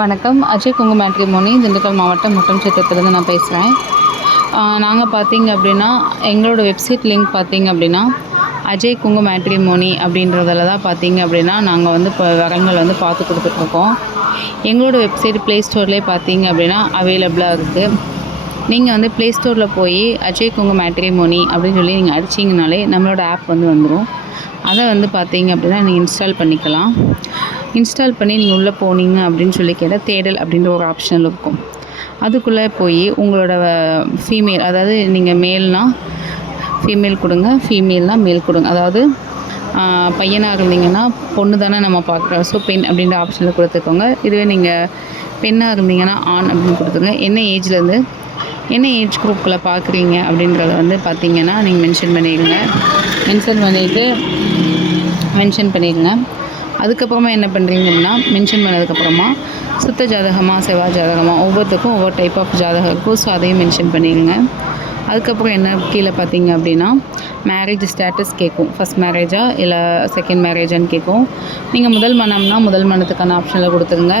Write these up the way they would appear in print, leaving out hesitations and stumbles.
வணக்கம். அஜய் குங்கு மேட்ரிமோனி, திண்டுக்கல் மாவட்டம் முட்டம்சத்திரத்துலேருந்து நான் பேசுகிறேன். நாங்கள் பார்த்தீங்க அப்படின்னா, எங்களோட வெப்சைட் லிங்க் பார்த்தீங்க அப்படின்னா, அஜய் குங்கு மேட்ரிமோனி அப்படின்றதில் தான் பார்த்தீங்க அப்படின்னா, நாங்கள் வந்து இப்போ வரன்கள் வந்து பார்த்து கொடுத்துட்ருக்கோம். எங்களோட வெப்சைட் ப்ளே ஸ்டோர்லேயே பார்த்தீங்க அப்படின்னா அவைலபிளாக இருக்குது. நீங்கள் வந்து ப்ளே ஸ்டோரில் போய் அஜய் குங்கு மேட்ரிமோனி அப்படின்னு சொல்லி நீங்கள் அடிச்சிங்கனாலே நம்மளோட ஆப் வந்து வந்துடும். அதை வந்து பார்த்தீங்க அப்படின்னா நீங்கள் இன்ஸ்டால் பண்ணிக்கலாம். இன்ஸ்டால் பண்ணி நீங்கள் உள்ளே போனீங்க அப்படின்னு சொல்லி கேட்டால் தேடல் அப்படின்ற ஒரு ஆப்ஷன் இருக்கும். அதுக்குள்ளே போய் உங்களோட ஃபீமேல், அதாவது நீங்கள் மேல்னால் ஃபீமேல் கொடுங்க, ஃபீமேல்னால் மேல் கொடுங்க. அதாவது பையனாக இருந்தீங்கன்னா பொண்ணு தானே நம்ம பார்க்குறோம், ஸோ பெண் அப்படின்ற ஆப்ஷனில் கொடுத்துக்கோங்க. இதுவே நீங்கள் பெண்ணாக இருந்தீங்கன்னா ஆண் அப்படின்னு கொடுத்துங்க. என்ன ஏஜ்லேருந்து என்ன ஏஜ் குரூப்பில் பார்க்குறீங்க அப்படின்றத வந்து பார்த்தீங்கன்னா நீங்கள் மென்ஷன் பண்ணிடுங்க. அதுக்கப்புறமா என்ன பண்ணுறீங்க அப்படின்னா, மென்ஷன் பண்ணதுக்கப்புறமா சுத்த ஜாதகமாக செவ்வாய் ஜாதகமாக ஒவ்வொருத்துக்கும் ஒவ்வொரு டைப் ஆஃப் ஜாதகம் இருக்கும். ஸோ அதையும் மென்ஷன் பண்ணிடுங்க. அதுக்கப்புறம் என்ன கீழே பார்த்தீங்க அப்படின்னா மேரேஜ் ஸ்டேட்டஸ் கேட்கும். ஃபஸ்ட் மேரேஜா இல்லை செகண்ட் மேரேஜான்னு கேட்கும். நீங்கள் முதல் மணம்னா முதல் மணத்துக்கான ஆப்ஷனில் கொடுத்துருங்க.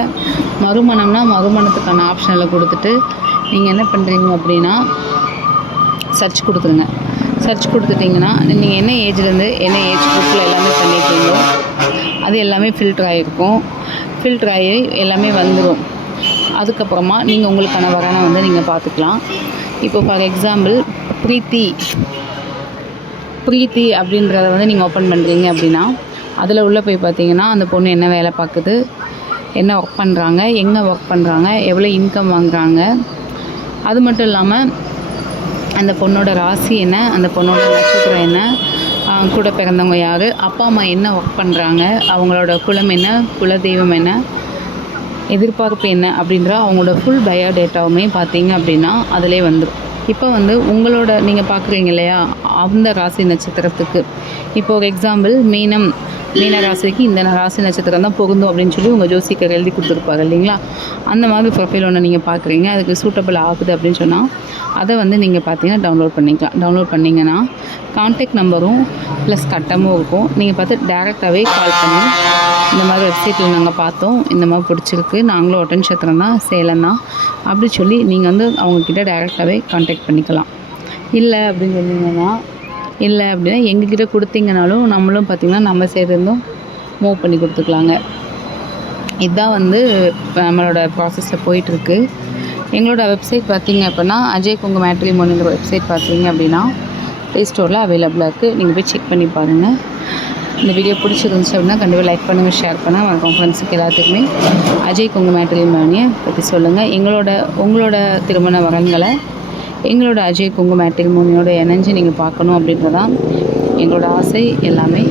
மறுமணம்னா மறுமணத்துக்கான ஆப்ஷனில் கொடுத்துட்டு நீங்கள் என்ன பண்ணுறீங்க அப்படின்னா சர்ச் கொடுத்துருங்க. சர்ச் கொடுத்துட்டிங்கன்னா நீங்கள் என்ன ஏஜ்லேருந்து என்ன ஏஜ் குரூப்பில் எல்லாமே பண்ணியிருக்கீங்களோ அது எல்லாமே ஃபில்ட்ரு ஆகிருக்கும். ஃபில்ட்ரு ஆகி எல்லாமே வந்துடும். அதுக்கப்புறமா நீங்கள் உங்களுக்கான வரனை வந்து நீங்கள் பார்த்துக்கலாம். இப்போ ஃபார் எக்ஸாம்பிள் ப்ரீத்தி அப்படின்றத வந்து நீங்கள் ஓப்பன் பண்ணுறீங்க அப்படின்னா அதில் உள்ளே போய் பார்த்தீங்கன்னா அந்த பொண்ணு என்ன வேலை பார்க்குது, என்ன ஒர்க் பண்ணுறாங்க, எங்கே ஒர்க் பண்ணுறாங்க, எவ்வளோ இன்கம் வாங்குறாங்க, அது மட்டும் இல்லாமல் அந்த பொண்ணோட ராசி என்ன, அந்த பொண்ணோட நட்சத்திரம் என்ன, கூட பிறந்தவங்க யார், அப்பா அம்மா என்ன ஒர்க் பண்ணுறாங்க, அவங்களோட குலம் என்ன, குலதெய்வம் என்ன, எதிர்பார்ப்பு என்ன அப்படின்ற அவங்களோட ஃபுல் பயோடேட்டாவுமே பார்த்தீங்க அப்படின்னா அதிலே வந்துடும். இப்போ வந்து உங்களோட நீங்கள் பார்க்குறீங்க இல்லையா, அந்த ராசி நட்சத்திரத்துக்கு இப்போ ஒரு எக்ஸாம்பிள் மீன ராசிக்கு இந்த ராசி நட்சத்திரம் தான் பொருந்தும் அப்படின்னு சொல்லி உங்கள் ஜோசிக்கர் எழுதி கொடுத்துருப்பாங்க இல்லைங்களா. அந்த மாதிரி ப்ரொஃபைல் ஒன்று நீங்கள் பார்க்குறீங்க, அதுக்கு சூட்டபிள் ஆகுது அப்படின்னு சொன்னால் அதை வந்து நீங்கள் பார்த்தீங்கன்னா டவுன்லோட் பண்ணிக்கலாம். டவுன்லோட் பண்ணிங்கன்னா கான்டாக்ட் நம்பரும் ப்ளஸ் கட்டமும் இருக்கும். நீங்கள் பார்த்து டேரெக்டாகவே கால் பண்ணி இந்த மாதிரி வெப்சைட்டில் நாங்கள் பார்த்தோம், இந்த மாதிரி பிடிச்சிருக்கு, நாங்களும் ஒட்டன்சத்திரம் தான், சேலம் தான் அப்படி சொல்லி நீங்கள் வந்து அவங்கக்கிட்ட டேரெக்டாகவே கான்டாக்ட் பண்ணிக்கலாம். இல்லை அப்படின்னு சொன்னீங்கன்னா, இல்லை அப்படின்னா எங்ககிட்ட கொடுத்தீங்கனாலும் நம்மளும் பார்த்திங்கன்னா நம்ம சேர்ந்தும் மூவ் பண்ணி கொடுத்துக்கலாங்க. இதுதான் வந்து நம்மளோட ப்ராசஸில் போயிட்டுருக்கு. எங்களோட வெப்சைட் பார்த்திங்க அப்படின்னா அஜய் குங்கு மேட்ரிமோனிங்கிற வெப்சைட் பார்த்தீங்க அப்படின்னா ப்ளே ஸ்டோரில் அவைலபிளாக இருக்குது. நீங்கள் போய் செக் பண்ணி பாருங்கள். இந்த வீடியோ பிடிச்சிருந்துச்சு அப்படின்னா கண்டிப்பாக லைக் பண்ணுங்கள், ஷேர் பண்ணுங்கள். வணக்கம் ஃப்ரெண்ட்ஸுக்கு எல்லாத்துக்குமே அஜய் குங்கு மேட்ரிமோனியை பற்றி சொல்லுங்கள். உங்களோட திருமண வரன்களை எங்களோட அஜய் குங்கு மேட்ரிமோனியோட இணைஞ்சு நீங்கள் பார்க்கணும் அப்படின்றதான் எங்களோட ஆசை. எல்லாமே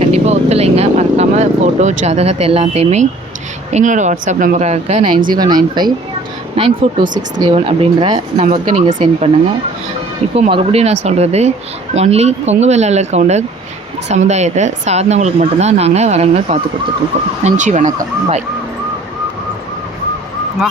கண்டிப்பாக ஒத்துழைங்க. மறக்காமல் ஃபோட்டோ ஜாதகத்தை எல்லாத்தையுமே எங்களோட வாட்ஸ்அப் நம்பராக இருக்க 9095942631 அப்படின்ற நம்பருக்கு நீங்கள் சென்ட் பண்ணுங்கள். இப்போது மறுபடியும் நான் சொல்கிறது, ஒன்லி கொங்கு வேளாளர் கவுண்டர் சமுதாயத்தை சார்ந்தவங்களுக்கு மட்டும்தான் நாங்கள் வரன்கள் பார்த்து கொடுத்துட்ருக்கோம். நன்றி, வணக்கம், பாய். வா.